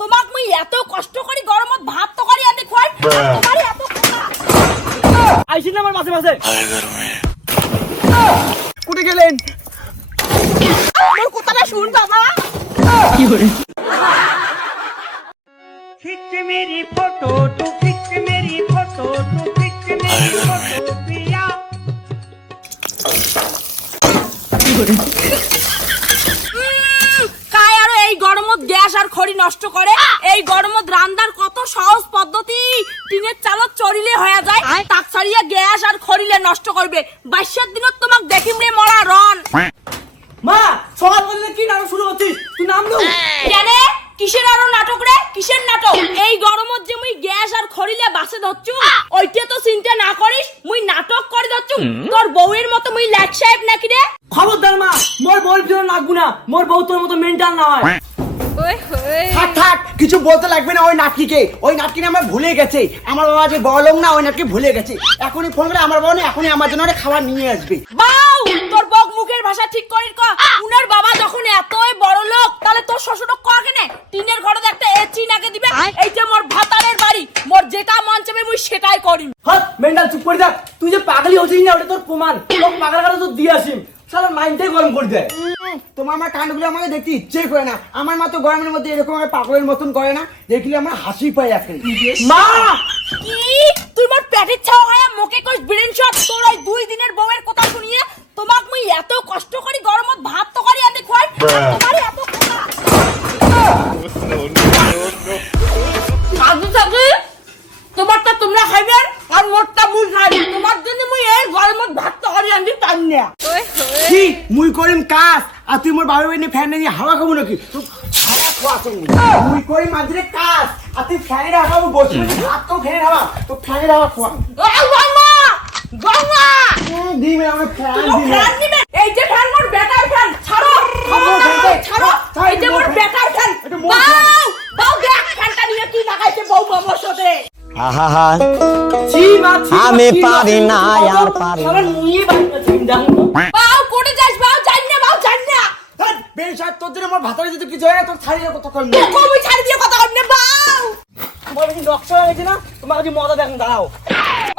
তোমাক মুই এত কষ্ট করি গরমত ভাত তো করি আনতে খুয়াই তোমার এত আইছিস না আমার মাঝে মাঝে কুটে গেলেন মোর কথাটা শুন বাবা কি করে खिंच मेरी फोटो तू खिंच मेरी फोटो तू खिंच मेरी फोटो पिया কায় আর এই গরমত গ্যাস আর খড়ি নষ্ট করে এই গরমত রান্নার কত সহজ পদ্ধতি টিনের চালত চড়িলে হয়ে যায় তাক ছাড়িয়ে গ্যাস আর খড়িলে নষ্ট করবে 22 দিনত তোমাক দেখিমরে মরা রন মা সকাল করলে কি নাটক শুরু করছিস তুই নাম লো কেন কিসের আরো নাটক রে কিসের নাটক এই গরমত যে মুই গ্যাস আর খড়িলে বাসে ধরছু ওইটা তো চিন্তা না করিস মুই নাটক করে ধরছু তোর বউয়ের মতো মুই লাট সাহেব নাকি রে খবরদার মা মোর বউর ভিতর নাকবো না মোর বউ তোর মতো মেন্টাল না হয় থাক থাক কিছু বলতে লাগবে না ওই নাটকিকে আমার ভুলে গেছে আমার বাবা যে বড় লোক না ওই নাটকে ভুলে গেছে এখনই ফোন করে আমার বাবা না এখনই আমার জন্য একটা খাবার নিয়ে আসবে বাউ তোর বক মুখের ভাষা ঠিক করির ক উনার বাবা যখন এতই বড় লোক তাহলে তোর শ্বশুরক ক কেনে টিনের ঘরে একটা এচি নাকে দিবে এইটা মোর ভাতারের বাড়ি মোর যেটা মন চাবে মুই সেটাই করিম হট মেন্টাল চুপ করে থাক তুই যে পাগলি হচ্ছিস না ওটা তোর প্রমাণ তোর পাগল কাটা তো দিয়ে আসিম সারা মাইন্ডটাই গরম করে দেয় তোমার আমার কাণ্ডগুলো আমাকে দেখতে ইচ্ছে করে না আমার মা তো গরমের মধ্যে এরকম আমার পাগলের মতন করে না দেখলে আমার হাসি পায় এখন মা কি তুই মোর পেটের ছাওয়া হয়ে মুখে কইস ব্রেন শট তোর ওই 2 দিনের বউয়ের কথা শুনিয়ে তোমাক মুই এত কষ্ট করি গরমত ভাত তো করি আনতে খুয়াই তোমার এত কাজু থাকি তোমারটা তোমরা খাইবেন আর মোরটা মুই খাই তোমার জন্য মুই এই গরমত ভাত তো করি আনতে পারি না কি মুই করিম কাজ আর তুই মোর বাবার বাড়ি ফ্যান নিয়ে হাওয়া খাবো নাকি হাওয়া খোয়া মুই করি মাঝে কাজ আর তুই ফ্যানের হাওয়া খাবো বসে আর তো ফ্যানের হাওয়া তো ফ্যানের হাওয়া খোয়া গঙ্গা গঙ্গা দিবে আমার ফ্যান দিবে ফ্যান দিবে এই যে ফ্যান মোর বেটার ফ্যান ছাড়ো ছাড়ো এই যে মোর বেটার ফ্যান বাউ বাউ দেখ ফ্যানটা নিয়ে কি লাগাইছে বউ বাবার সাথে আহা ছি মা ছি আমি পারি না আর পারি সারা মুই বাইরে চিন্তা বাউ কোটে যাস বাউ জান না বেশার তোর জন্য আমার ভাতারে যদি কিছু হয় না তোর ছাড়িয়ে কত কম কবি ছাড় দিয়ে কথা কইনে বাউ আমার কি নকশা হয়েছে না তোমার কাছে মজা দেখেন দাঁড়াও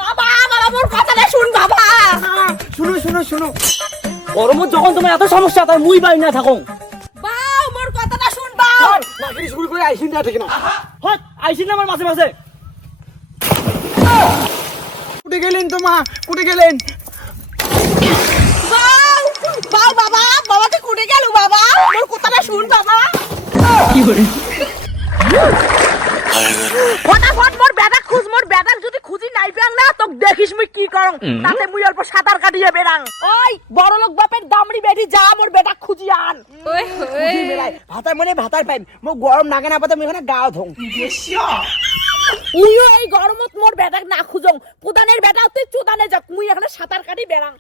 বাবা বাবা মোর কথাটা শুন বাবা শুনো শুনো শুনো ওর মধ্যে যখন তোমার এত সমস্যা তাই মুই বাড়ি না থাকো বাউ মোর কথাটা শুন বাউ নাকি শুরু করে আইসিন না ঠিক না হট আইছিস না আমার মাঝে মাঝে কুটে গেলেন তো মা কুটে গেলেন বাউ বাউ বাবা বাবা তো কুটে গেল বাবা মোর কথাটা শুন বাবা কি করে ফটাফট মোর বেটা খুঁজ মোর বেটা যদি খুঁজি নাই পাং না তো দেখিস মুই কি করং তাতে মুই অল্প সাঁতার কাটিয়ে বেরাং ওই বড় লোক বাপের দামড়ি বেটি যা মোর বেটা খুঁজি আন ভাতার মনে ভাতার পাইম মো গরম নাগে না পাতে আমি এখানে গাও ধং মুইও এই গরমত মোর বেটাক না খুঁজং পুদানের বেটা তুই চুদানে যাক মুই এখানে সাঁতার কাটি বেরাং